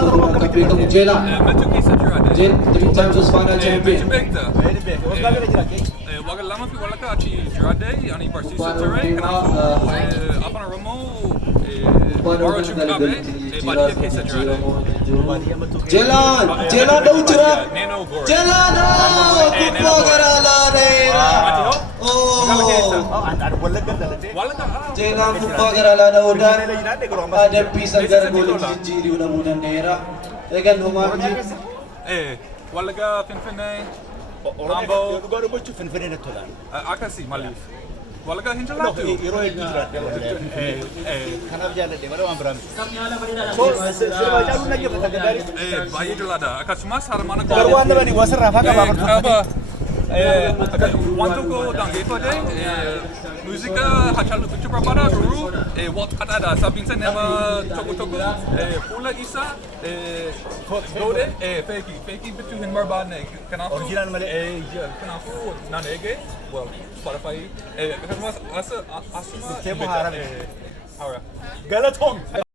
turuudhaan kan beekamu Jeelaan. Metu keessa jira. Jeel 3 times final champion. Beekta. Waggaa bira jira kee. Waggaa lama fi walakkaa achi jiraadde ani barsiisa Kubbaan ture. Oromoo Kanaafuu afaan Oromoo barachuu qabe baadiyyaa keessa jiraadde. Jeelaan dha'u jira. Neenoo Goor. Jeelaan kubbaa garaa laaneera. Wallagga dalatee. Walakkaa. Jeelaan kubbaa garaa laana'uudhaan adabbii san gara goolitti jijjiiruu dhabuu danda'eera. Eegan homaatti. Walakkaa Finfinnee. Amboo. Dhugaa dubbachuuf Finfinnee natti tola. Akkasii maaliif? Walakkaa hin jiraattu. Yeroo hedduu jiraadde. Kanaaf jaalladhe malee waan biraa miti. Sirba caaluu naggeeffata gaarii. Baay'ee jalaadha. Akkasumas harmaan akka. Garuu waan dabani wasirraa faa qabaa barbaadu. Waan tokko daangeffate muuziqaa Haacaaluu gochuu barbaada garuu waqtii kadhaadha. Sabiinsa nama tokko fuula isaa godhe feekii bituu hin barbaadne. Kanaafuu Oriijinaal malee. Kanaafuu naan eege Spotify akkasumas asuma Teemo haaraa. Haaraa. Galatoom.